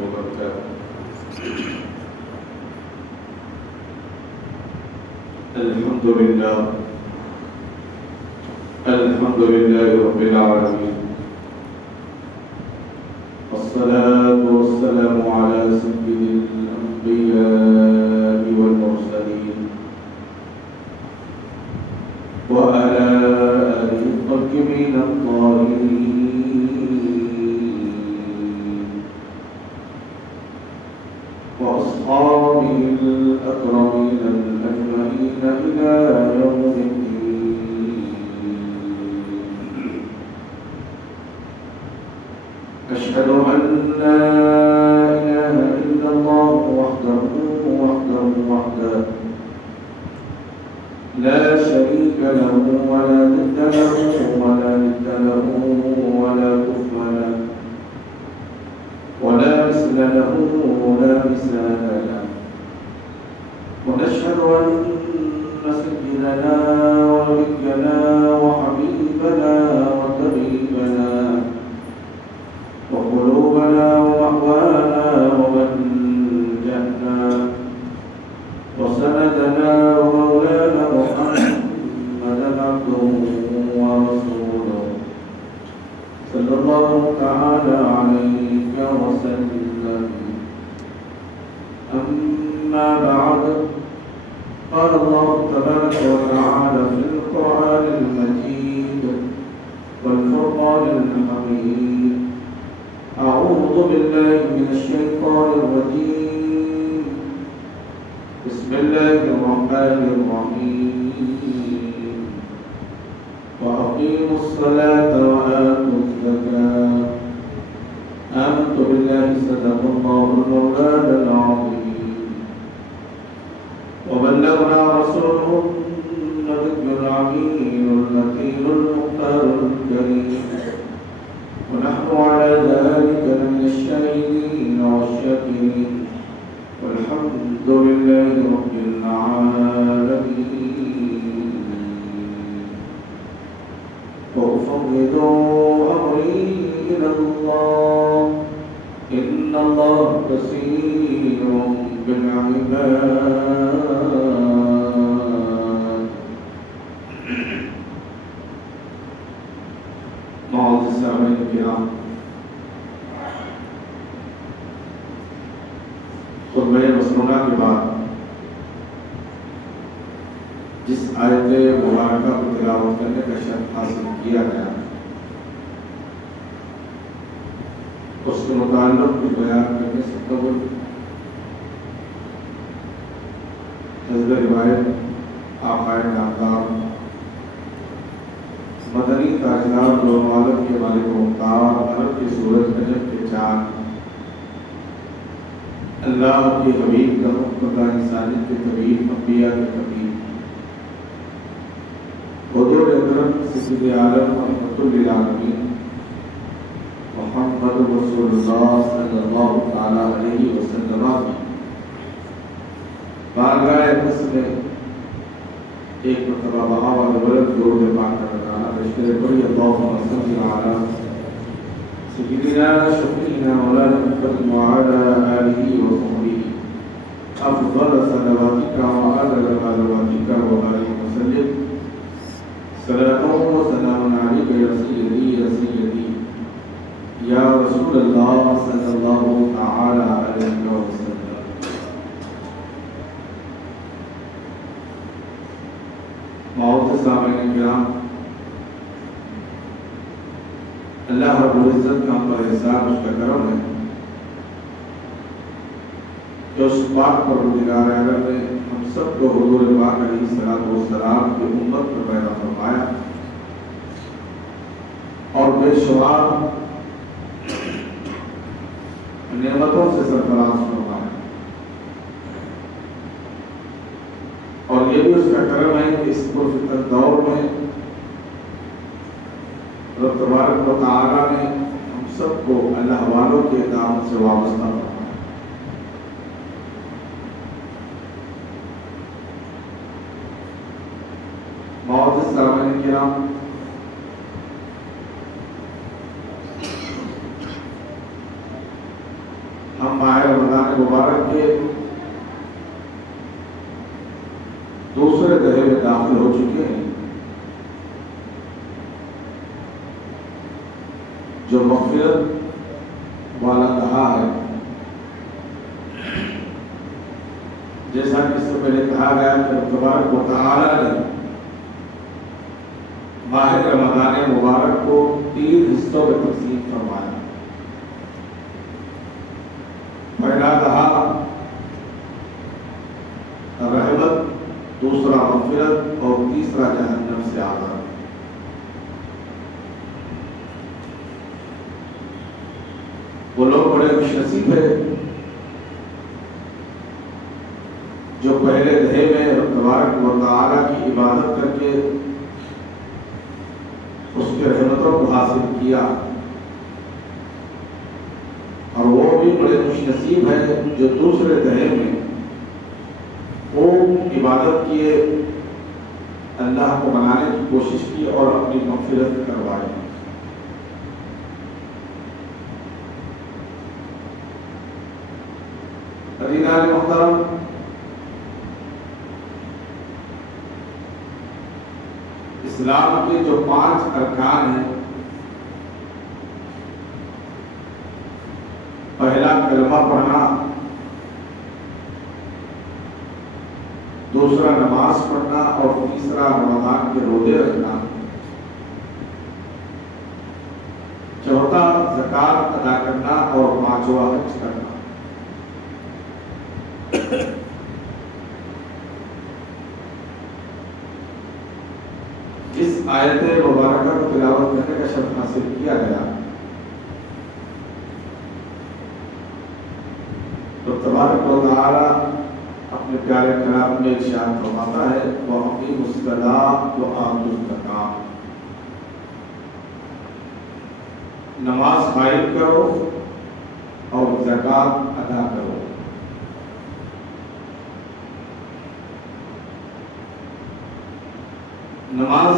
وبركاته. الحمد لله رب العالمين، والصلاة والسلام على سيد الأنبياء والمرسلين وعلى آله الطيبين الطاهرين وأصحابه الأكرمين الأجمعين إلى يوم الدين. أشهد أن لا إله إلا الله وحده لا شريك له ولا ند له ولا كفء له ولا مثل له ولا مثال له. ونشهد أن سيدنا ونبينا وحبيبنا وطبيبنا وقلوبنا ومأوانا وملجأنا وسندنا ومولانا محمدا عبده ورسوله صلى الله تعالى عليه وسلم. أما بعد، قال الله تبارك وتعالى في القرآن المجيد والفرقان الحميد: أعوذ بالله من الشيطان الرجيم، بسم الله الرحمن الرحيم. وأقيموا الصلاة وآتوا الزكاة. آمنت بالله صدق الله المولانا العظيم، وبلغنا رسوله النبي الأمين اللطيف المختار الكريم، ونحن على ذلك من الشاهدين والشاكرين، والحمد لله رب العالمين. وأفوض أمري إلى الله، إن الله بصير بالعباد. معاذ السامعين الكرام، خطبہ مسنونہ کے بعد جس آیت مبارکہ کو تلاوت کرنے کا شرف حاصل کیا گیا، اس کے متعلق کچھ بیان کرنے سے قبل حضرت روایت آقائے نامدار مدنی تاجدار دو عالم کے مالک و مختار، عرب کے سورج، نجم کے چاند، اللہ کے حبیب کا مقتدی، انسانیت کے طبیب، انبیاء کے طبیب، حضور اکرم سید عالم رحمۃ للعالمین محمد رسول اللہ صلی اللہ تعالی علیہ وسلم کی بارگاہ اقدس میں ایک مرتبہ بہاوا بلند درود پاک کا لگانا رشتے پڑھی: اللہم صلی علی سیدنا شفیعنا مولانا محمد وعلی آلہ وصحبہ افضل صلواتک وعدد صلواتک وبارک وسلم. صلاۃ و سلام علیک یا سیدی یا رسول اللہ صلی اللہ تعالی علیہ وسلم. معزز سامعین کرام، اللہ رب العزت کا ہم پر احسان، اس کا کرم ہے کہ اس پاک پروردگار عالم نے ہم سب کو حضور پاک علیہ الصلوۃ والسلام کی امت میں پیدا فرمایا اور بے شمار نعمتوں سے سرفراز فرمایا. اور یہ بھی اس کا کرم ہے کہ اس پرفتن دور میں رب تبارک و تعالیٰ نے ہم سب کو اللہ والوں کے دعوت سے وابستہ فرمایا. معزز سامعین کرام، ہم ماہ رمضان مبارک کے دوسرے دہے میں داخل ہو چکے ہیں، جو مغفرت والا دہا ہے۔ جیسا کہ اس سے پہلے کہا گیا کہ رب تبارک و تعالی نے ماہ رمضان مبارک کو 3 حصوں میں تقسیم فرمایا۔ پہلا دہا رحمت، دوسرا مغفرت اور تیسرا جہنم سے آزاد۔ وہ لوگ بڑے خوش نصیب ہیں جو پہلے دہے میں رب تبارک و تعالی کی عبادت کر کے اس کے رحمتوں کو حاصل کیا، اور وہ بھی بڑے خوش نصیب ہیں جو دوسرے دہے میں وہ عبادت کیے، اللہ کو منانے کی کوشش کی اور اپنی مغفرت کروائی۔ عزیزان محترم، اسلام کے جو 5 ارکان ہیں، پہلا کلمہ پڑھنا، دوسرا نماز پڑھنا اور تیسرا رمضان کے روزے رکھنا، چوتھا زکوٰۃ ادا کرنا اور 5واں حج کرنا۔ جس آیت مبارکہ کو تلاوت کرنے کا شرف حاصل کیا گیا، تو تبارک و تعالی اپنے پیارے کلام میں ارشاد فرماتا ہے وَأَقِیمُوا الصَّلَاةَ وَآتُوا الزَّکَاةَ، نماز قائم کرو اور زکوٰۃ ادا کرو۔ نماز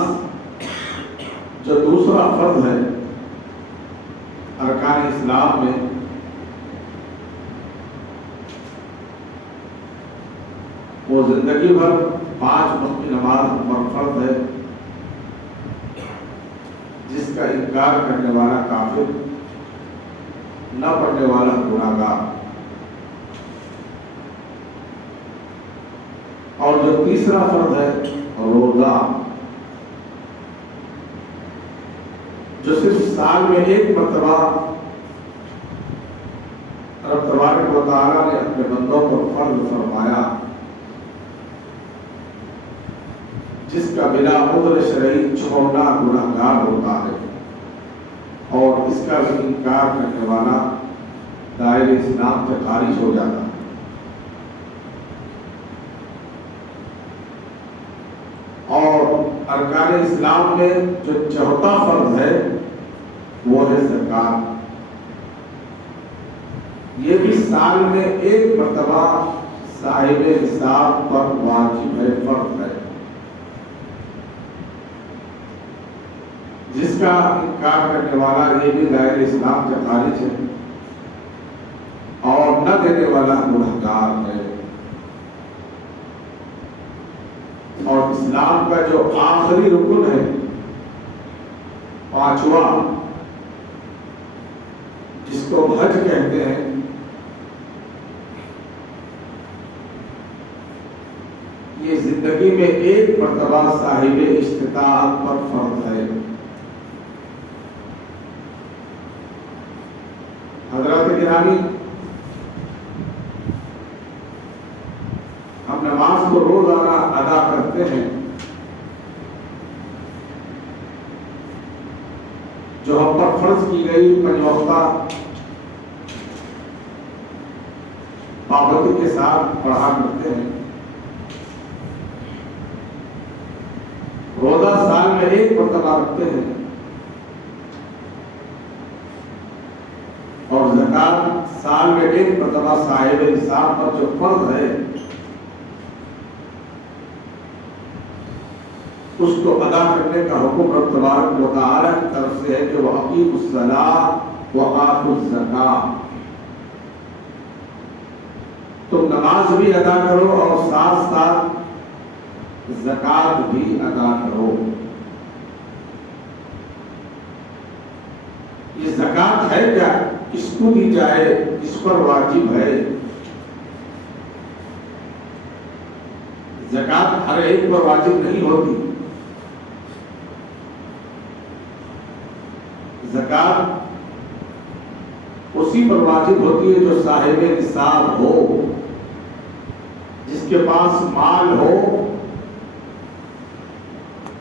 جو دوسرا فرض ہے ارکان اسلام میں، وہ زندگی بھر 5 وقت کی نماز پر فرض ہے، جس کا انکار کرنے والا کافر، نہ پڑھنے والا گنہگار۔ اور جو تیسرا فرض ہے روزہ، جو صرف سال میں 1 مرتبہ رب تبارک و تعالی نے اپنے بندوں پر فرض فرمایا، جس کا بلا عذر شرعی چھوڑنا گنہگار ہوتا ہے، اور اس کا بھی انکار کرنے والا دائرہ اسلام سے خارج ہو جاتا ہے۔ اور ارکان اسلام میں جو چوتھا فرض ہے وہ ہے زکوٰۃ۔ یہ بھی سال میں 1 مرتبہ صاحب نصاب پر واجب ہے، فرض ہے، جس کا انکار کرنے والا یہ بھی دائرہ اسلام سے خارج ہے اور نہ دینے والا گنہگار ہے۔ اور اسلام کا جو آخری رکن ہے 5واں، جس کو حج کہتے ہیں، یہ زندگی میں 1 مرتبہ صاحب استطاعت پر فرض ہے۔ حضرات گرامی، ہم نماز کو روزانہ ادا کرتے ہیں، جو ہم پر فرض کی گئی 5 وقتہ پابندی کے ساتھ پڑھا کرتے ہیں۔ روزہ سال میں 1 مرتبہ رکھتے ہیں، اور زکوٰۃ سال میں 1 مرتبہ صاحب نصاب پر جو فرض ہے اس کو ادا کرنے کا حکم رب تبارک و تعالی کی طرف سے ہے کہ وَأَقِیمُوا الصَّلَاةَ وَآتُوا الزَّکَاةَ، تم نماز بھی ادا کرو اور ساتھ ساتھ زکوٰۃ بھی ادا کرو۔ یہ زکوٰۃ ہے کیا؟ کس کو دی جائے، کس پر واجب ہے؟ زکوٰۃ ہر ایک پر واجب نہیں ہوتی۔ زکوٰۃ اسی پر واجب ہوتی ہے جو صاحب نصاب ہو، جس کے پاس مال ہو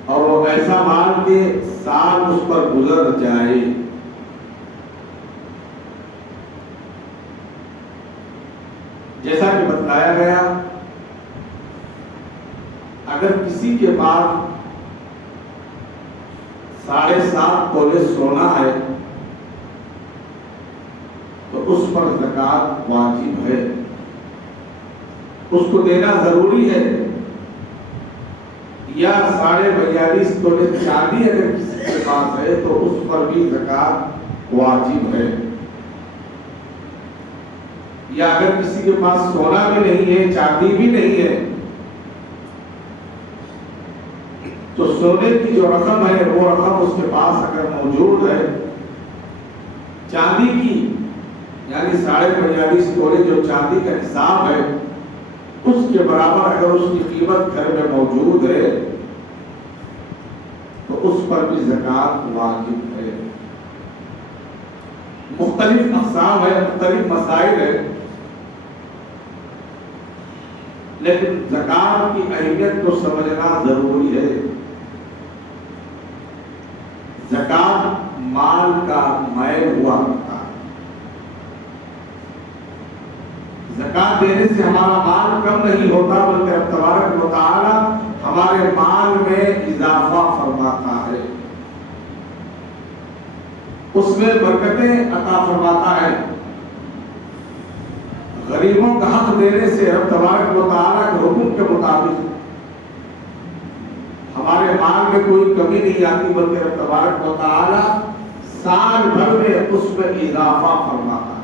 اور وہ ایسا مال کے سال اس پر گزر جائے۔ جیسا کہ بتایا گیا، اگر کسی کے پاس 7.5 تولے سونا ہے تو اس پر زکوٰۃ واجب ہے، اس کو دینا ضروری ہے۔ یا 42.5 تولے چاندی اگر کسی کے پاس ہے تو اس پر بھی زکوٰۃ واجب ہے۔ یا اگر کسی کے پاس سونا بھی نہیں ہے، چاندی بھی نہیں ہے، تو سونے کی جو رقم ہے وہ رقم اس کے پاس اگر موجود ہے، چاندی کی یعنی 45.5 تولے جو چاندی کا نصاب ہے اس کے برابر اگر اس کی قیمت گھر میں موجود ہے تو اس پر بھی زکوٰۃ واجب ہے۔ مختلف اقسام ہے، مختلف مسائل ہے، لیکن زکوٰۃ کی اہمیت کو سمجھنا ضروری ہے۔ زکوٰۃ مال کا میل ہوا کرتا ہے۔ زکوٰۃ دینے سے ہمارا مال کم نہیں ہوتا، بلکہ رب تبارک و تعالی ہمارے مال میں اضافہ فرماتا ہے، اس میں برکتیں عطا فرماتا ہے۔ غریبوں کا حق دینے سے رب تبارک و تعالی کے حکم کے مطابق ہمارے مال میں کوئی کمی نہیں آتی، بلکہ رب تبارک و تعالی سال بھر میں اس میں اضافہ فرماتا ہے۔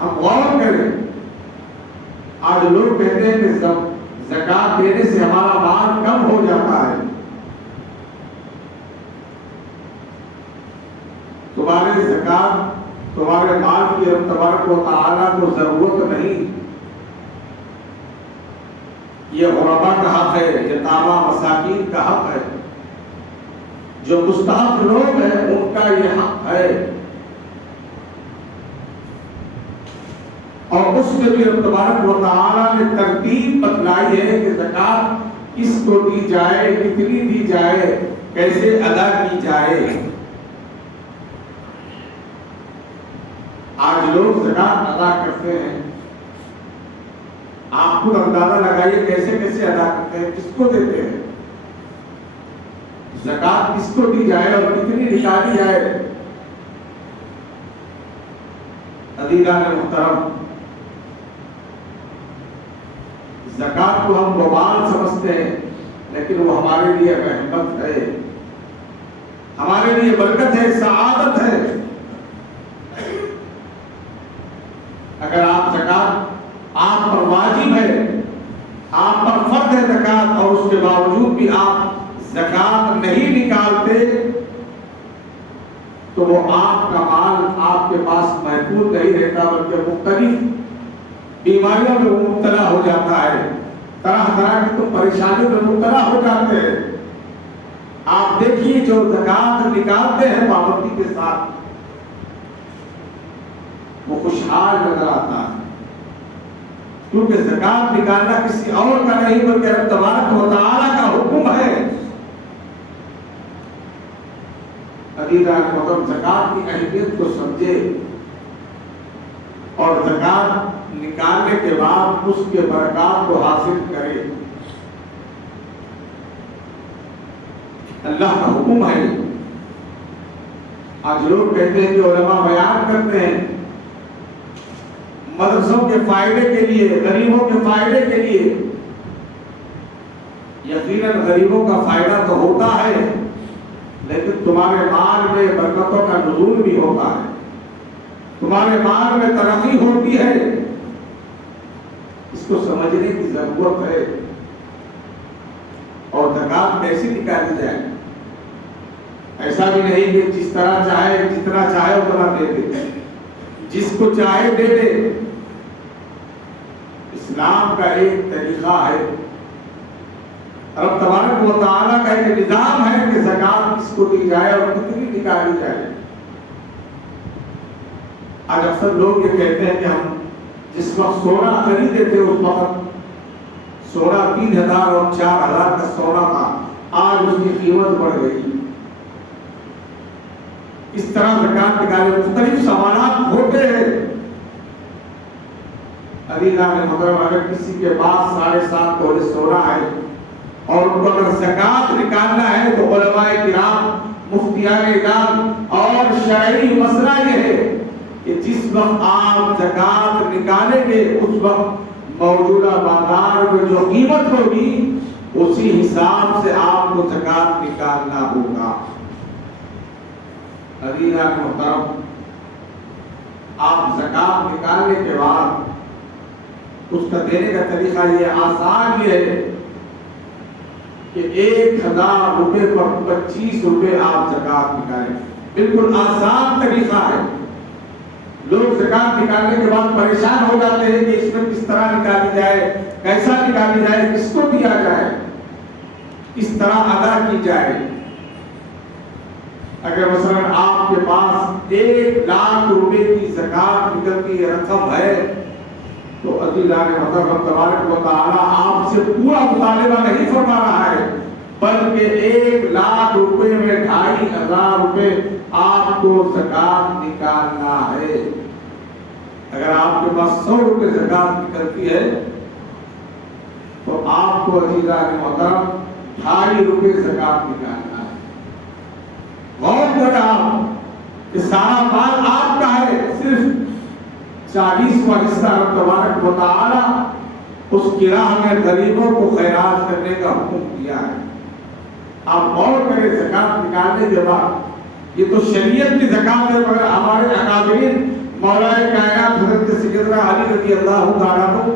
ہم غور کریں، آج لوگ کہتے ہیں کہ زکوٰۃ دینے سے ہمارا مال کم ہو جاتا ہے۔ تمہارے زکوٰۃ تمہارے مال کی رب تبارک و تعالیٰ کو ضرورت نہیں، یہ غربا کا حق ہے، یتامى مساکین کا حق ہے، جو مستحق لوگ ہیں ان کا یہ حق ہے۔ اور اس میں بھی رب تبارک و تعالیٰ نے ترتیب بتلائی ہے کہ زکوٰۃ کس کو دی جائے، کتنی دی جائے، کیسے ادا کی جائے۔ آج لوگ زکوٰۃ ادا کرتے ہیں، آپ خود اندازہ لگائیے کیسے کیسے ادا کرتے ہیں، کس کو دیتے ہیں، زکوٰۃ کس کو دی جائے اور کتنی نکالی جائے۔ عزیزان محترم، زکوٰۃ کو ہم وبال سمجھتے ہیں، لیکن وہ ہمارے لیے رحمت ہے، ہمارے لیے برکت ہے، سعادت ہے۔ اگر آپ زکوٰۃ آپ پر واجب ہے، آپ پر فرض ہے زکوٰۃ، اور اس کے باوجود بھی آپ زکوٰۃ نہیں نکالتے تو وہ آپ کا مال آپ کے پاس محفوظ نہیں رہتا، بلکہ مختلف بیماریوں میں مبتلا ہو جاتا ہے، طرح طرح کی تو پریشانیوں میں مبتلا ہو جاتے ہیں۔ آپ دیکھیے جو زکوٰۃ نکالتے ہیں پابندی کے ساتھ، وہ خوشحال نظر آتا ہے، کیونکہ زکوٰۃ نکالنا کسی اور کا نہیں بلکہ رب تبارک و تعالیٰ کا حکم ہے۔ عزیزان محترم، زکوٰۃ کی اہمیت کو سمجھے اور زکوٰۃ نکالنے کے بعد اس کے برکات کو حاصل کرے۔ اللہ کا حکم ہے۔ آج لوگ کہتے ہیں کہ علماء بیان کرتے ہیں مدرسوں کے فائدے کے لیے، غریبوں کے فائدے کے لیے۔ یقیناً غریبوں کا فائدہ تو ہوتا ہے، لیکن تمہارے مال میں برکتوں کا نزول بھی ہوتا ہے۔ تمہارے مال میں ترقی ہوتی ہے، اس کو سمجھنے کی ضرورت ہے۔ اور زکات کیسے نکالی جائے؟ ایسا بھی نہیں کہ جس طرح چاہے جتنا چاہے اتنا دے دے، جس کو چاہے دے دے۔ اسلام کا ایک طریقہ ہے، رب تبارک و تعالیٰ کا ایک نظام ہے کہ زکات کس کو دی جائے اور کتنی نکالی جائے۔ آج اکثر لوگ یہ کہتے ہیں کہ ہم جس وقت سونا خریدے تھے اس وقت سونا 3000 اور 4000 کا سونا تھا، آج اس کی قیمت بڑھ گئی۔ اس طرح زکات نکالے مختلف سوالات ہوتے ہیں۔ عزیزان محترم، اگر کسی کے پاس 7.5 تولے سونا ہے اور ان کو اگر زکات نکالنا ہے تو علماء کرام، مفتیان اعلان اور شرعی مسئلہ یہ ہے کہ جس وقت آپ زکات نکالیں گے اس وقت موجودہ بازار میں جو قیمت ہوگی اسی حساب سے آپ کو زکات نکالنا ہوگا۔ عزیزان محترم، آپ زکات نکالنے کے بعد اس کا دینے کا طریقہ یہ آسان یہ ہے کہ 1000 روپے پر 25 روپے آپ زکات نکالیں۔ بالکل آسان طریقہ ہے۔ لوگ زکات نکالنے کے بعد پریشان ہو جاتے ہیں کہ اس میں کس طرح نکالی جائے، کیسا نکالی جائے، کس کو دیا جائے، کس طرح ادا کی جائے۔ اگر مثلا آپ کے پاس 1,00,000 روپے کی زکات نکلتی رقم ہے تو عزیزان محترم، تبارک و تعالیٰ آپ سے پورا مطالبہ نہیں فرما رہا ہے، بلکہ 1,00,000 روپے میں 2,500 روپے آپ کو زکات نکالنا ہے۔ اگر آپ کے پاس 100 روپے زکات نکلتی ہے تو آپ کو عزیزان محترم 2,500 روپے زکات نکالنا ہے۔ غور کریں آپ کہ سارا مال آپ کا ہے، صرف 40واں حصہ رب تبارک و تعالیٰ اس کی راہ میں غریبوں کو خیرات کرنے کا حکم دیا ہے۔ آپ غور کریں زکات نکالنے کے بعد، یہ تو شریعت کی زکات ہے، مگر ہمارے اکابرین مولا کائنات حضرت سیدنا علی رضی اللہ تعالیٰ عنہ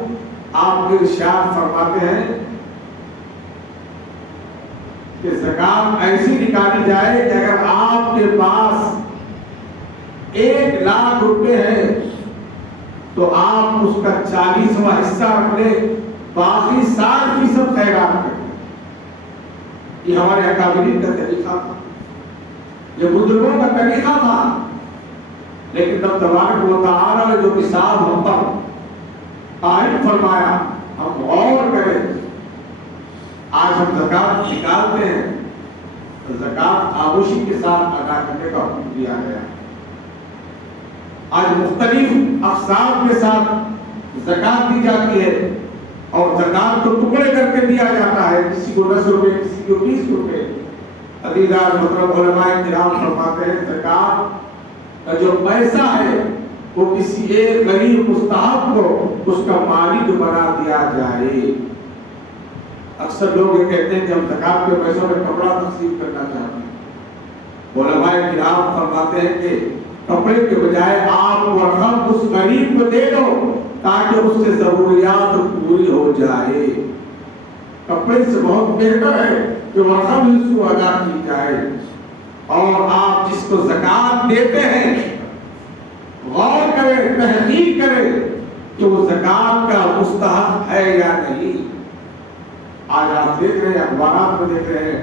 آپ کے ارشاد فرماتے ہیں کہ زکات ایسی نکالی جائے کہ اگر آپ کے پاس 1,00,000 روپے ہے تو آپ اس کا 40واں حصہ رکھ لیں، باقی 60% خیرات کریں۔ یہ ہمارے اکابرین کا طریقہ تھا، یہ بزرگوں کا طریقہ تھا۔ لیکن تب تبارک و تعالیٰ نے جو نصاب ہم پر قائم فرمایا، ہم غور کریں۔ آج ہم زکات نکالتے ہیں تو زکات خاموشی کے ساتھ ادا کرنے کا حکم دیا گیا۔ آج مختلف اقسام کے ساتھ زکات دی جاتی ہے اور زکات کو ٹکڑے کر کے دیا جاتا ہے، کسی کو 10 روپے، کسی کو 20 روپے۔ عزیزان محترم، علماء کرام فرماتے ہیں زکات کا جو پیسہ ہے وہ کسی ایک غریب مستحق کو اس کا مالک بنا دیا جائے۔ اکثر لوگ یہ کہتے ہیں کہ ہم زکات کے پیسوں میں کپڑا تقسیم کرنا چاہتے ہیں۔ علماء کرام فرماتے ہیں کہ کپڑے کے بجائے آپ وہ رقم اس غریب کو دے دو تاکہ اس سے ضروریات پوری ہو جائے۔ کپڑے سے بہت بہتر ہے کہ وہ رقم اس کو ادا کی جائے۔ اور آپ جس کو زکات دیتے ہیں غور کریں، تحقیق کریں کہ وہ زکات کا مستحق ہے یا نہیں۔ آج آپ دیکھ رہے ہیں، اخبارات میں دیکھ رہے ہیں،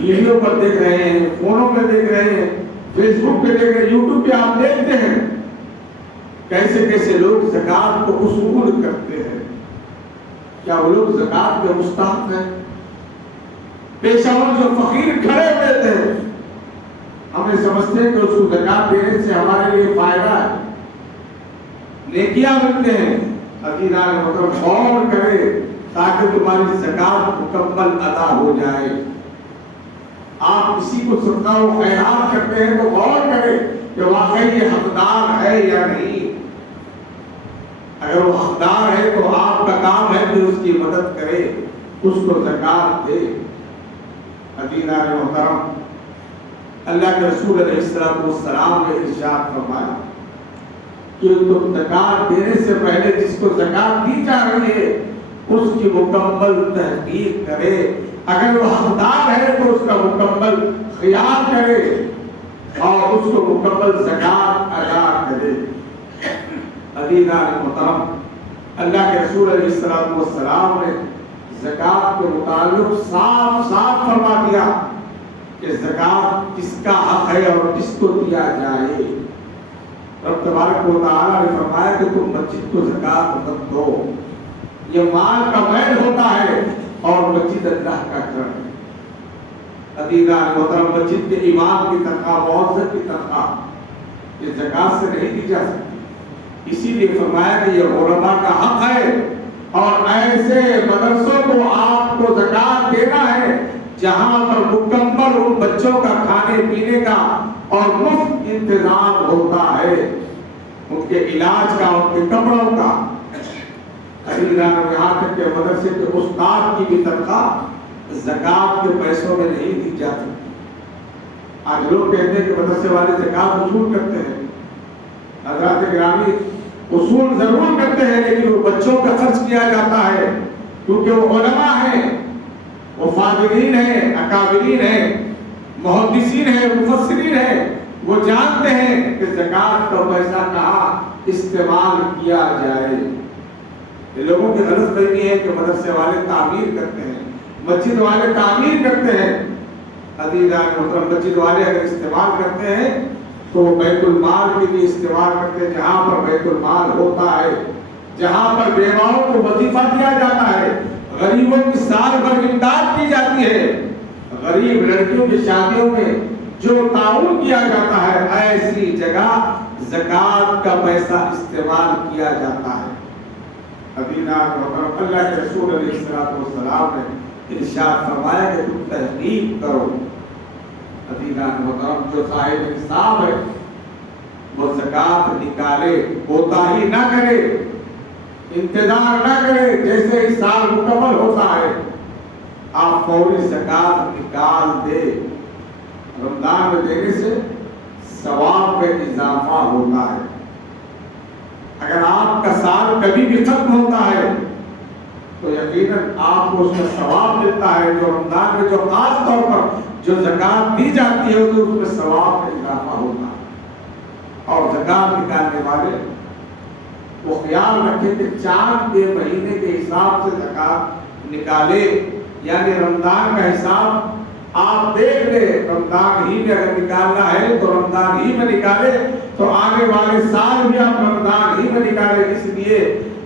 ویڈیو پر دیکھ رہے ہیں، فونوں پہ دیکھ رہے ہیں، فیس بک پہ دیکھ رہے ہیں، یوٹیوب پہ آپ دیکھتے ہیں کیسے کیسے لوگ زکات کو وصول کرتے ہیں۔ کیا وہ لوگ زکات کے مستحق ہیں؟ پیشاور جو فقیر کھڑے ہوئے تھے، ہمیں سمجھتے ہیں کہ اس کو زکات دینے سے ہمارے لیے فائدہ ہے، نیکیاں ملتے ہیں۔ عزیزان محترم، غور کرے تاکہ تمہاری زکات مکمل ادا ہو جائے۔ آپ کسی کو صدقہ و خیرات کرتے ہیں تو غور کریں کہ واقعی یہ حقدار ہے یا نہیں۔ اگر وہ حقدار ہے تو آپ کا کام ہے کہ اس کی مدد کرے، اس کو زکات دے۔ عزیزان محترم، اللہ کے رسول علیہ السلام نے ارشاد فرمایا کہ تم زکات دینے سے پہلے جس کو زکات دی جا رہی ہے اس کی مکمل تحقیق کرے، اگر وہ حقدار ہے تو اس کا مکمل خیال کرے اور اس کو مکمل زکات ادا کرے۔ عزیزان محترم، اللہ کے رسول علیہ السلام نے زکات کے متعلق صاف صاف فرما دیا کہ زکات کس کا حق ہے اور کس کو دیا جائے۔ رب تبارک و تعالیٰ نے فرمایا کہ تم مسجد کو زکات مت دو، یہ مال کا میل ہوتا ہے اور مسجد اللہ کا گھر ہے۔ عزیزان محترم، مسجد کے امام کی تنخواہ، مؤذن کی تنخواہ یہ زکات سے نہیں دی جا سکتی، اسی لیے فرمایا کہ یہ علماء کا حق ہے اور ایسے مدرسوں کو آپ کو زکات دینا ہے جہاں پر مکمل ان بچوں کا کھانے پینے کا اور مفت انتظام ہوتا ہے، ان کے علاج کا، ان کے کپڑوں کا۔ یہاں تک کہ مدرسے کے استاد کی بھی تنخواہ زکات کے پیسوں میں نہیں دی جاتی۔ آج لوگ کہتے ہیں کہ مدرسے والے زکات وصول کرتے ہیں، حضرات گرامی وصول ضرور کرتے ہیں لیکن وہ بچوں کا خرچ کیا جاتا ہے، کیونکہ وہ علماء ہیں، وہ فاضلین ہیں، اکابرین ہیں، محدثین ہیں، مفسرین ہیں، وہ جانتے ہیں کہ زکات کا پیسہ کہاں استعمال کیا جائے۔ لوگوں کی غلط فہمی ہے کہ مدرسے والے تعمیر کرتے ہیں، مسجد والے تعمیر کرتے ہیں۔ عزیزان محترم، مسجد والے اگر استعمال کرتے ہیں تو بیت المال کے لیے استعمال کرتے ہیں، جہاں پر بیت المال ہوتا ہے، جہاں پر بیواؤں کو وظیفہ دیا جاتا ہے، غریبوں کی سال بھر امداد کی جاتی ہے، غریب لڑکیوں کی شادیوں میں جو تعاون کیا جاتا ہے، ایسی جگہ زکات کا پیسہ استعمال کیا جاتا ہے۔ عزیزان محترم، اللہ کے رسول علیہ السلام نے ارشاد فرمایا کہ تم تحقیق کرو۔ عزیزان محترم، جو صاحب نصاب ہے وہ زکات نکالے، کوتاہی نہ کرے، انتظار نہ کرے، جیسے ہی سال مکمل ہوتا ہے آپ فوری زکات نکال دے۔ رمضان میں دینے سے ثواب میں اضافہ ہوتا ہے۔ اگر آپ کا سال کبھی بھی ختم ہوتا ہے تو یقیناً آپ کو اس کا ثواب ملتا ہے، جو رمضان میں جو خاص طور پر جو زکات دی جاتی ہے تو اس میں ثواب میں اضافہ ہوتا ہے۔ اور زکات نکالنے والے وہ خیال رکھیں کہ چاند کے مہینے کے حساب سے زکات نکالے، یعنی رمضان کا حساب آپ دیکھ لیں، رمضان ہی میں اگر نکالنا ہے تو رمضان ہی میں نکالے، تو آنے والے سال بھی آپ رمضان ہی میں نکالے، اس لیے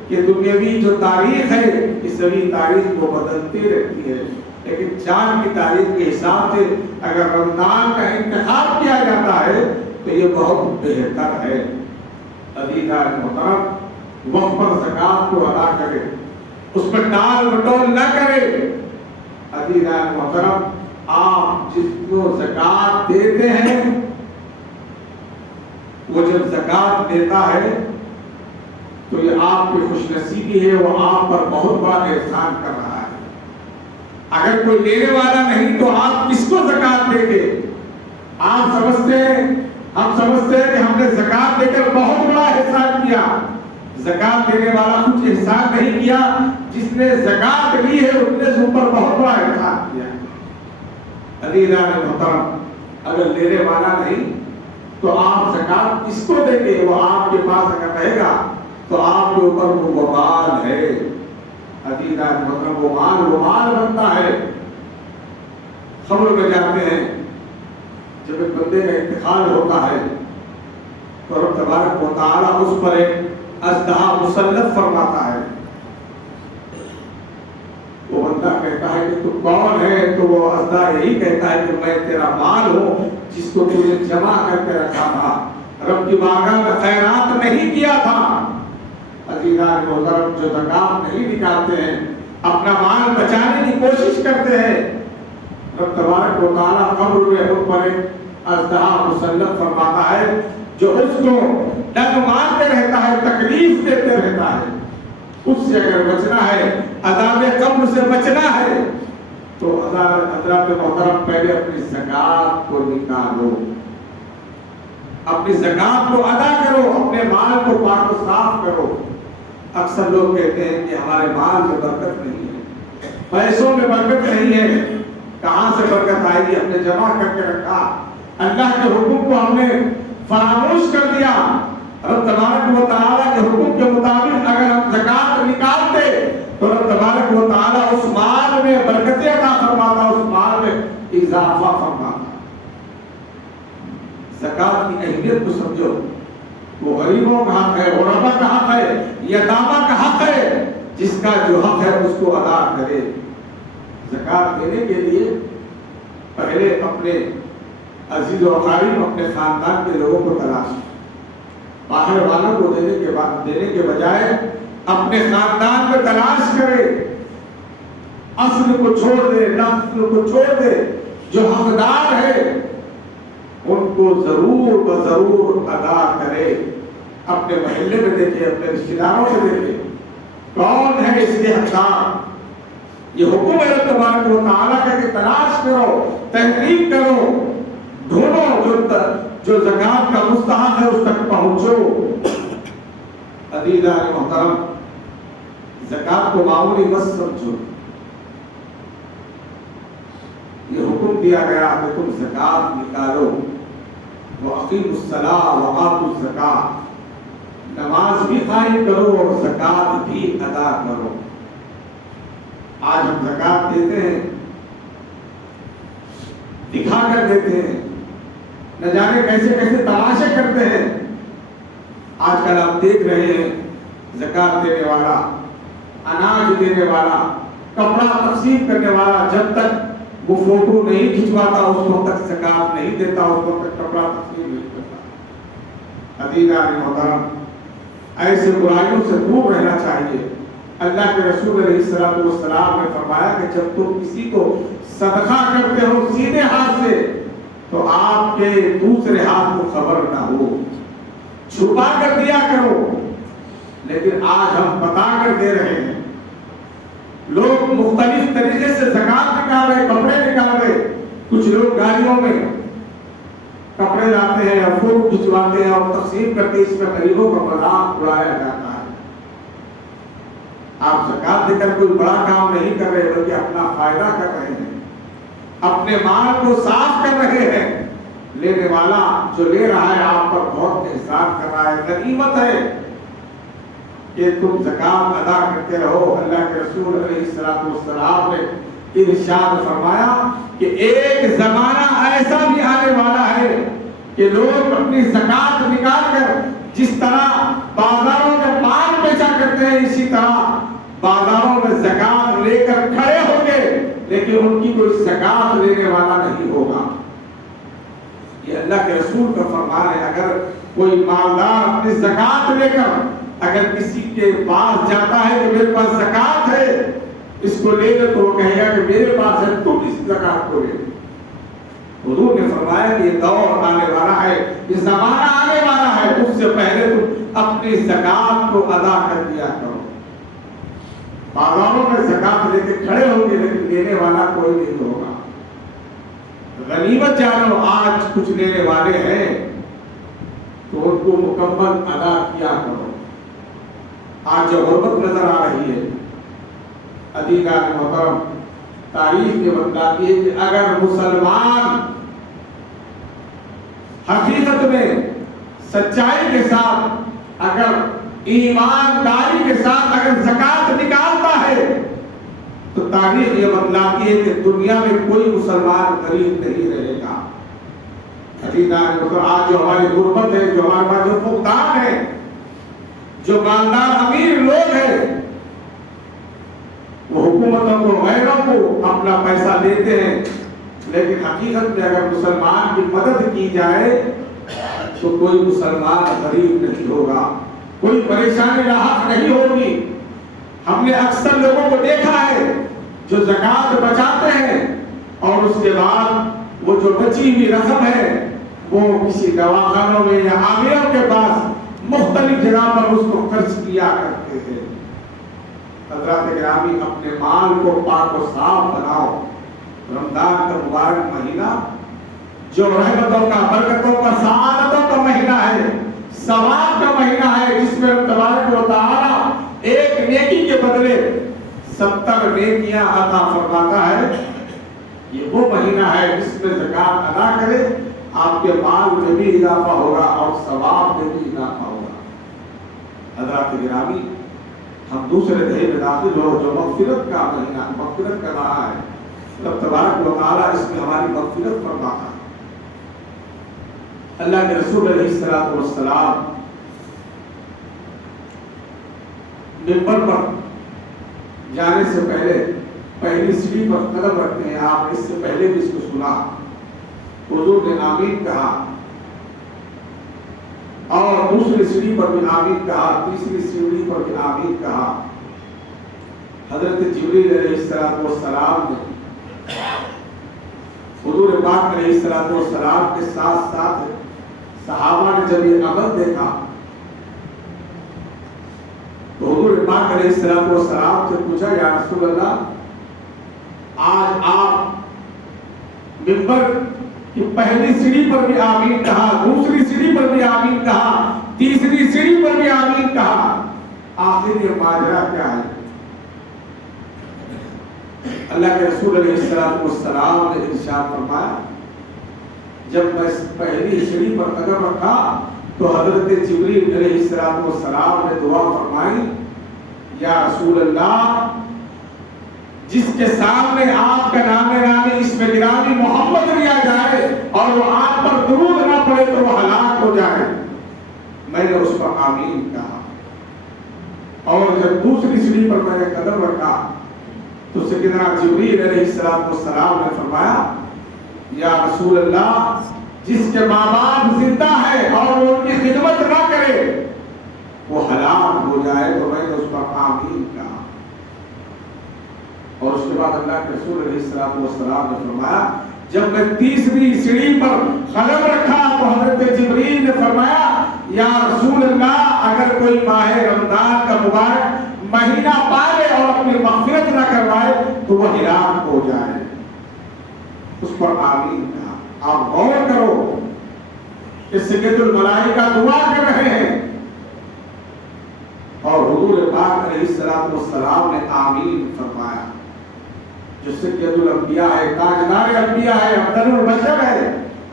کہ دنیاوی جو تاریخ ہے اسوی تاریخ کو بدلتی رہتی ہے، لیکن چاند کی تاریخ کے حساب سے اگر رمضان کا انتخاب کیا جاتا ہے تو یہ بہت بہتر ہے۔ عزیزان محترم، وقت پر زکات کو ادا کرے، اس پر ٹال مٹول نہ کرے۔ عزیزان محترم، آپ جس کو زکات دیتے ہیں وہ جب زکات دیتا ہے تو یہ آپ کی خوش نصیبی ہے، وہ آپ پر بہت بڑا احسان کر رہا ہے۔ اگر کوئی لینے والا نہیں تو آپ کس کو زکات دیں گے؟ آپ سمجھتے ہیں، ہم سمجھتے ہیں کہ ہم نے زکات دے کر بہت بڑا احسان کیا۔ زکات دینے والا کچھ احسان نہیں کیا، جس نے زکات لی ہے اس نے اس پر بہت بڑا احسان کیا۔ عزیزان محترم، اگر لینے والا نہیں تو آپ زکات کس کو دیں گے؟ وہ آپ کے پاس اگر رہے گا تو آپ کے اوپر وہ وبال ہے۔ عزیزان محترم، وہ مال بنتا ہے۔ خبر میں جاتے ہیں جب ایک بندے کا انتقال ہوتا ہے تو رب تبارک و تعالیٰ اس پر ایک اژدہا مسلط فرماتا ہے۔ وہ بندہ کہتا ہے کہ تو کون ہے؟ تو وہ اژدہا یہی کہتا ہے کہ میں تیرا مال ہوں جس کو تو نے جمع کر کے رکھا تھا، رب کی بارگاہ میں خیرات نہیں کیا تھا۔ عزیزان محترم، جو زکات نہیں نکالتے ہیں، اپنا مال بچانے کی کوشش کرتے ہیں، رب تبارک و تعالیٰ قبر میں ان پر ایک اژدہا مسلط فرماتا ہے جو اس کو ڈنگ مارتے رہتا ہے، تکلیف دیتے رہتا ہے۔ اس سے اگر بچنا ہے، عذاب قبر سے بچنا ہے تو حضرات محترم پہلے اپنی زکات کو نکالو، اپنی زکات کو ادا کرو، اپنے اپنے مال کو پاک و صاف کرو۔ اکثر لوگ کہتے ہیں کہ ہمارے مال میں برکت نہیں ہے، پیسوں میں برکت نہیں ہے، کہاں سے برکت آئے گی؟ ہم نے جمع کر کے رکھا، اللہ کے حکم کو ہم نے فراموش کر دیا۔ رب تبارک و تعالیٰ کے حکم کے مطابق اگر ہم زکوٰۃ نکالتے تو رب تبارک و تعالیٰ اس مال میں برکتیں عطا فرماتا، اس مال میں اضافہ فرماتا۔ زکوٰۃ کی اہمیت کو سمجھو، وہ غریبوں کا حق ہے، غربا کا حق ہے، یتامہ کا حق ہے، جس کا جو حق ہے اس کو ادا کرے۔ زکوٰۃ دینے کے لیے پہلے اپنے عزیز و اقارب، اپنے خاندان کے لوگوں کو تلاش، باہر والوں کو دینے کے بجائے اپنے خاندان میں تلاش کرے، اصل کو چھوڑ دے، نسل کو چھوڑ دے، جو حقدار ہے ان کو ضرور ادا کرے۔ اپنے محلے میں دیکھے، اپنے رشتہ داروں میں دیکھے کون ہے اس کے حقدار۔ یہ حکم ہے تبارک و تعالیٰ کا کہ تلاش کرو، تحقیق کرو، ڈھونڈو، جو زکوٰۃ کا مستحق ہے اس تک پہنچو۔ عزیزان محترم، زکوٰۃ کو معمولی مت سمجھو۔ یہ حکم دیا گیا کہ تم زکوٰۃ نکالو، وَأَقِیمُوا الصَّلَاةَ وَآتُوا الزَّکَاةَ، نماز بھی قائم کرو اور زکوٰۃ بھی ادا کرو۔ آج ہم زکوٰۃ دیتے ہیں، دکھا کر دیتے ہیں، نہ جانے کیسے کیسے تماشے کرتے ہیں۔ آج کل آپ دیکھ رہے ہیں زکوٰۃ دینے والا، اناج دینے والا، کپڑا تقسیم کرنے والا، جب تک وہ فوٹو نہیں کھنچواتا اس وقت تک زکوٰۃ نہیں دیتا، اس وقت تک کپڑا تقسیم نہیں کرتا۔ عزیزان محترم، ایسے برائیوں سے دور رہنا چاہیے۔ اللہ کے رسول علیہ السلام نے فرمایا کہ جب تم کسی کو صدقہ کرتے ہو سیدھے ہاتھ سے تو آپ کے دوسرے ہاتھ کو خبر نہ ہو، چھپا کر دیا کرو۔ لیکن آج ہم بتا کر دے رہے ہیں، لوگ مختلف طریقے سے زکوٰۃ نکال رہے، کپڑے نکال رہے، کچھ لوگ گاڑیوں میں کپڑے لاتے ہیں اور فوٹو کھنچواتے ہیں اور تقسیم کرتے ہیں، اس میں غریبوں کا مذاق اڑایا جاتا ہے۔ آپ زکوٰۃ دے کر کوئی بڑا کام نہیں کر رہے بلکہ اپنا فائدہ کر رہے ہیں، اپنے مال کو صاف کر رہے ہیں۔ لینے والا جو لے رہا ہے آپ پر بہت احسان کر رہا ہے، غنیمت ہے کہ تم زکوٰۃ ادا کرتے رہو۔ اللہ کے رسول علیہ السلام نے ارشاد فرمایا کہ ایک زمانہ ایسا بھی آنے والا ہے کہ لوگ اپنی زکوٰۃ نکال کر جس طرح بازاروں میں مال بیچا کرتے ہیں، اسی طرح بازاروں میں زکوٰۃ لے کر کھڑے ہوں گے، لیکن ان کی کوئی زکوٰۃ لینے والا نہیں ہوگا۔ یہ اللہ کے رسول کا فرمان ہے۔ اگر کوئی مالدار اپنی زکوٰۃ لے کر اگر کسی کے پاس جاتا ہے کہ میرے پاس زکوٰۃ ہے، اس کو لے لے، تو وہ کہے گا کہ میرے پاس ہے، تم اس زکوٰۃ کو لے۔ حضور نے فرمایا کہ یہ دور آنے والا ہے، یہ زمانہ آنے والا ہے، اس سے پہلے تم اپنی زکوٰۃ کو ادا کر دیا کرو۔ بازاروں میں زکوٰۃ لے کے کھڑے ہوں گے لیکن لینے والا کوئی نہیں ہوگا۔ غنیمت جانو، آج کچھ لینے والے ہیں تو ان کو مکمل ادا کیا کرو۔ آج جو غربت نظر آ رہی ہے، عزیزان محترم، تاریخ یہ بتلاتی ہے کہ اگر مسلمان حقیقت میں سچائی کے ساتھ، اگر ایمانداری کے ساتھ اگر زکوٰۃ نکالتا ہے تو تاریخ یہ بتلاتی ہے کہ دنیا میں کوئی مسلمان غریب نہیں رہے گا۔ عزیزان محترم، آج جو ہماری غربت ہے، جو ہمارے پاس جو فقدان ہے، جو مالدار امیر لوگ ہیں، وہ حکومتوں کو، غیروں کو اپنا پیسہ دیتے ہیں، لیکن حقیقت میں اگر مسلمان کی مدد کی جائے تو کوئی مسلمان غریب نہیں ہوگا، کوئی پریشانی لاحق نہیں ہوگی۔ ہم نے اکثر لوگوں کو دیکھا ہے جو زکوٰۃ بچاتے ہیں اور اس کے بعد وہ جو بچی ہوئی رقم ہے وہ کسی دواخانوں میں یا عاملوں کے پاس مختلف جگہ پر اس کو خرچ کیا کرتے ہیں۔ حضرات گرامی، اپنے مال کو پاک و صاف بناؤ۔ رمضان کا مبارک مہینہ جو رحمتوں کا، برکتوں کا، سعادتوں کا مہینہ ہے، ثواب کا مہینہ بدلے 70 نیکیاں عطا فرماتا ہے۔ یہ وہ مہینہ ہے جس میں زکات ادا کرے، آپ کے مال میں بھی اضافہ ہوگا اور ثواب میں بھی اضافہ ہوگا۔ حضرات گرامی، ہم دوسرے دہے میں داخل ہو جو مغفرت کا مہینہ، مغفرت کر رہا ہے۔ رب تبارک و تعالیٰ اس میں ہماری مغفرت فرماتا ہے۔ اللہ کے رسول علیہ الصلوۃ والسلام منبر پر جانے سے پہلے پہلی سیڑھی پر قدم رکھتے ہیں۔ آپ اس سے پہلے بھی اس کو سنا، حضور نے آمین کہا، اور دوسری سیڑھی پر بھی آمین کہا، تیسری سیڑھی پر بھی آمین کہا۔ حضرت جبریل علیہ السلام نے حضور پاک علیہ السلام کے ساتھ ساتھ صحابہ نے جب یہ عمل دیکھا تو حضور پاک علیہ السلام سے پوچھا، یا رسول اللہ، آج آپ منبر کی پہلی سیڑھی پر بھی آمین کہا، دوسری سیڑھی پر بھی آمین کہا، تیسری سیڑھی پر بھی آمین کہا، آخر یہ ماجرا کیا ہے؟ اللہ کے رسول علیہ السلام نے ارشاد فرمایا، جب میں پہلی سیڑھی پر قدم رکھا تو حضرت جبریل علیہ السلام نے دعا فرمائی، یا رسول اللہ، جس کے سامنے آپ کا نام نامی اسم گرامی محمد لیا جائے اور وہ آپ پر درود نہ پڑے تو وہ ہلاک ہو جائے۔ میں نے اس پر آمین کہا، اور جب دوسری سیڑھی پر میں نے قدم رکھا تو سیدنا جبریل علیہ السلام نے فرمایا، یا رسول اللہ، جس کے ماں باپ زندہ ہے اور وہ ان کی خدمت نہ کرے وہ ہلاک ہو جائے، تو میں نے اس پر آمین کہا۔ اور اس کے بعد اللہ کے رسول علیہ السلام نے فرمایا، جب میں تیسری سیڑھی پر قدم رکھا تو حضرت جبریل نے فرمایا، یا رسول اللہ، اگر کوئی ماہ رمضان کا مبارک مہینہ پائے اور اپنی مغفرت نہ کروائے تو وہ ہلاک ہو جائے۔ اس پر آمین کہا۔ آپ غور کرو کہ سید الملائکہ دعا کر رہے ہیں اور حضور پاک علیہ السلام نے آمین فرمایا، جو سید الانبیاء ہے، تاجدار انبیاء ہے، افضل البشر ہے،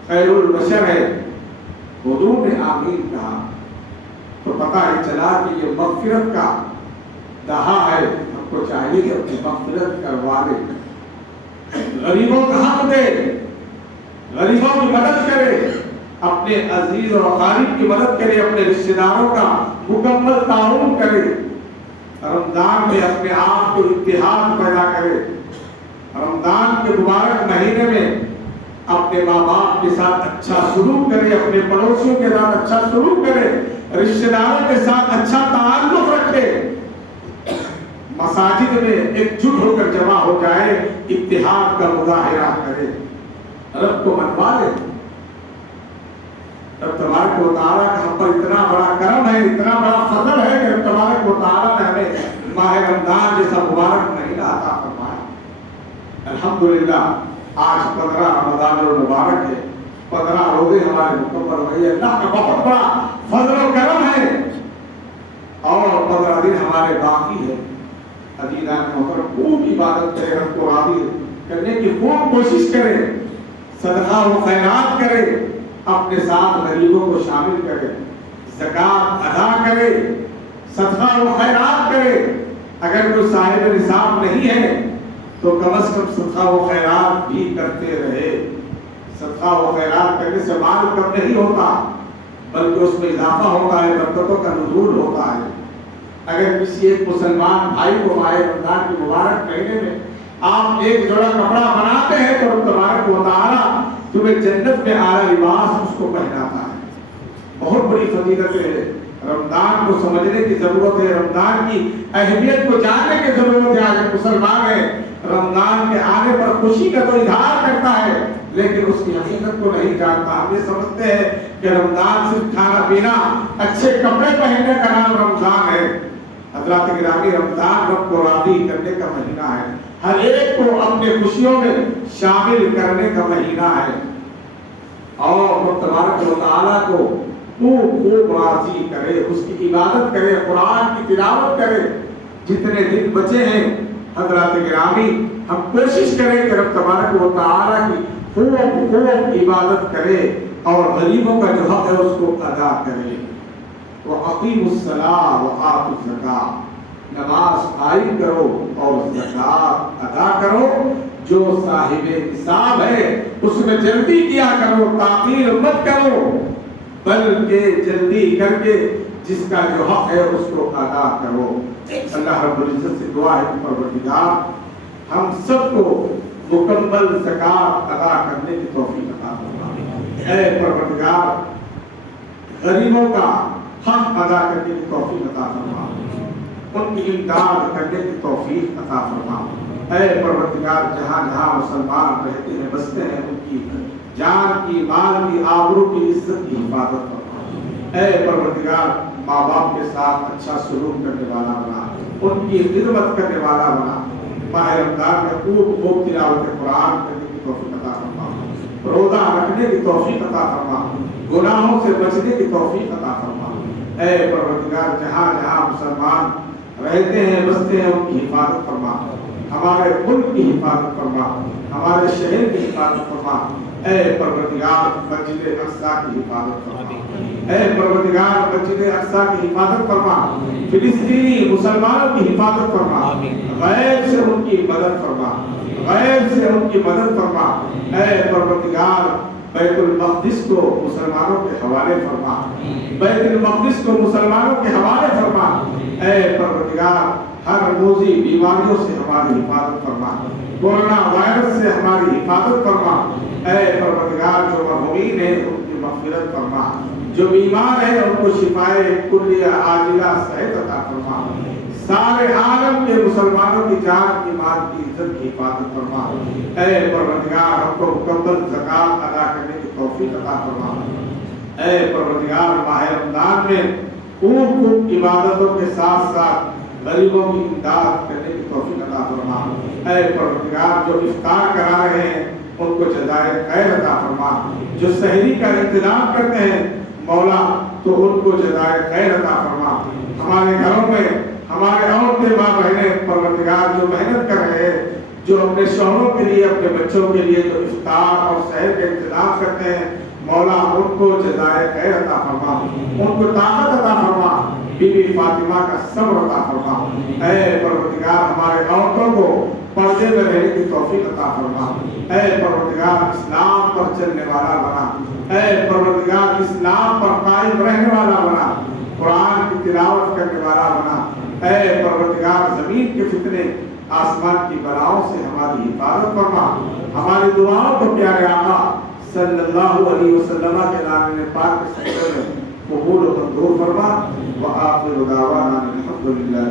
خیر البشر ہے، حضور نے آمین کہا تو پتہ ہی چلا کہ یہ مغفرت کا دہا ہے۔ ہم کو چاہیے کہ اپنی مغفرت کروا دے، غریبوں کا حق دے، غریبوں کی مدد کرے، اپنے عزیز اور اقارب کی مدد کرے، اپنے رشتہ داروں کا مکمل تعاون کرے، رمضان میں اپنے آپ کو اتحاد پیدا کرے، رمضان کے مبارک مہینے میں اپنے ماں باپ کے ساتھ اچھا سلوک کرے، اپنے پڑوسیوں کے ساتھ اچھا سلوک کرے، رشتہ داروں کے ساتھ اچھا تعلق رکھے، مساجد میں ایک جٹ ہو کر جمع ہو جائے، اتحاد کا مظاہرہ کرے، رب کو منوا لے۔ رب تبارک و تعالیٰ کا ہم پر اتنا بڑا کرم ہے، اتنا بڑا فضل ہے کہ رب تبارک و تعالیٰ نے ہمیں ماہ رمضان جیسا مبارک مہینہ عطا فرمایا۔ الحمدللہ آج 15 رمضان المبارک ہے، 15 روزے ہمارے مکمل ہوئے۔ اللہ کا بہت بڑا فضل و کرم ہے، اور 15 دن ہمارے باقی ہے۔ عزیزان محترم، خوب عبادت کرے، رب کو راضی کرنے کی خوب کوشش کرے، صدقہ و خیرات کرے، اپنے ساتھ غریبوں کو شامل کرے، زکات ادا کرے، صدقہ و خیرات کرے۔ اگر کوئی صاحب نصاب نہیں ہے تو کم از کم صدقہ و خیرات بھی کرتے رہے۔ صدقہ و خیرات کرنے سے مال کم نہیں ہوتا، بلکہ اس میں اضافہ ہوتا ہے، برکتوں کا نزول ہوتا ہے۔ اگر کسی ایک مسلمان بھائی کو ماہ رمضان کے مبارک مہینے میں آپ ایک جوڑا کپڑا بناتے ہیں تو رب تبارک و تعالیٰ تمہیں جنت میں اعلیٰ لباس اس کو پہناتا ہے۔ بہت بڑی فضیلت ہے، رمضان کو سمجھنے کی ضرورت ہے، رمضان کی اہمیت کو جاننے کی ضرورت ہے۔ آج مسلمان ہے، رمضان کے آنے پر خوشی کا تو اظہار کرتا ہے لیکن اس کی حقیقت کو نہیں جانتا۔ ہم یہ سمجھتے ہیں کہ رمضان صرف کھانا پینا، اچھے کپڑے پہننے کا نام رمضان ہے۔ حضرات گرامی، رمضان رب کو راضی کرنے کا مہینہ ہے، ہر ایک کو اپنے خوشیوں میں شامل کرنے کا مہینہ ہے، اور رب تبارک و تعالیٰ کو خوب راضی کرے، اس کی عبادت کرے، قرآن کی تلاوت کرے۔ جتنے دن بچے ہیں حضرات گرامی ہم کوشش کریں کہ رب تبارک و تعالیٰ کی خوب عبادت کرے اور غریبوں کا جو حق ہے اس کو ادا کرے. وَأَقِيمُوا الصَّلَاةَ وَآتُوا الزَّكَاةَ، نماز قائم کرو اور زکات ادا کرو. جو صاحب نصاب ہے اس میں جلدی کیا کرو، تاخیر مت کرو، بلکہ جلدی کر کے جس کا جو حق ہے اس کو ادا کرو. اللہ رب العزت سے دعا ہے کہ پروردگار ہم سب کو مکمل زکات ادا کرنے کی توفیق عطا فرما. اے پروردگار غریبوں کا حق ادا کرنے کی توفیق عطا فرما، ان کی امداد کرنے کی توفیق عطا فرما. اے پروردگار جہاں جہاں مسلمان رہتے ہیں بستے ہیں ان کی جان کی، مال کی، آبرو کی، عزت کی حفاظت فرما. اے پروردگار ماں باپ کے ساتھ اچھا سلوک کرنے والا بنا، ان کی خدمت کرنے والا بنا. ماہ رمضان میں خوب تلاوت قرآن کرنے کی توفیق عطا فرما، روزہ رکھنے کی توفیق عطا فرما، گناہوں سے بچنے کی توفیق عطا فرما. اے پروردگار جہاں جہاں مسلمان رہتے ہیں بستے ہیں ان کی حفاظت فرما، ہمارے ملک کی حفاظت فرما، ہمارے شہر کی حفاظت فرما. اے پروردگار مسجد اقصی کی حفاظت فرما. اے پروردگار مسجد اقصی کی حفاظت فرما، فلسطینی مسلمانوں کی حفاظت فرما، غیب سے ان کی مدد فرما، غیب سے ان کی مدد فرما. اے پروردگار بیت المقدس کو مسلمانوں کے حوالے فرما، بیت المقدس کو مسلمانوں کے حوالے فرما. اے پروردگار ہر موذی بیماریوں سے ہماری حفاظت فرما، کورونا وائرس سے ہماری حفاظت فرما. اے پروردگار جو مرحومین ہیں ان کی مغفرت فرما، جو بیمار ہیں ان کو شفائے کلیہ عاجلہ صحت عطا فرما. سارے عالم کے مسلمانوں کی جان کی، مال کی، عزت کی حفاظت فرما. اے پروردگار ہم کو مکمل زکات ادا کرنے کی توفیق عطا فرما. اے پروردگار ماہ رمضان میں خوب عبادتوں کے ساتھ ساتھ غریبوں کی امداد کرنے کی توفیق عطا فرما. اے پروردگار جو افطار کرا رہے ہیں ان کو جزائے خیر عطا فرما، جو سحری کا انتظام کرتے ہیں مولا تو ان کو جزائے خیر عطا فرما. ہمارے گھروں میں ہمارے عورتیں ماں بہنیں پروردگار جو محنت کر رہے ہیں، جو اپنے شوہروں کے لیے اپنے بچوں کے لیے جو افطار اور سحر کا انتظام کرتے ہیں مولا ان کو جزائے خیر عطا فرما، ان کو طاقت عطا فرما، بی بی فاطمہ کا صبر عطا فرما. اے پروردگار ہمارے عورتوں کو پردے میں رہنے کی توفیق عطا فرما. اے پروردگار اسلام پر چلنے والا بنا، اے پروردگار اسلام پر قائم رہنے والا بنا، قرآن کی تلاوت کرنے والا بنا. اے پروردگار زمین کے فتنے آسمان کی بلاؤں سے ہماری حفاظت فرما. ہماری دعاؤں کو پیارے آقا صلی اللہ علیہ وسلم کے نام پاک کے صدقے میں قبول و منظور فرما. وآخر دعوانا الحمدللہ.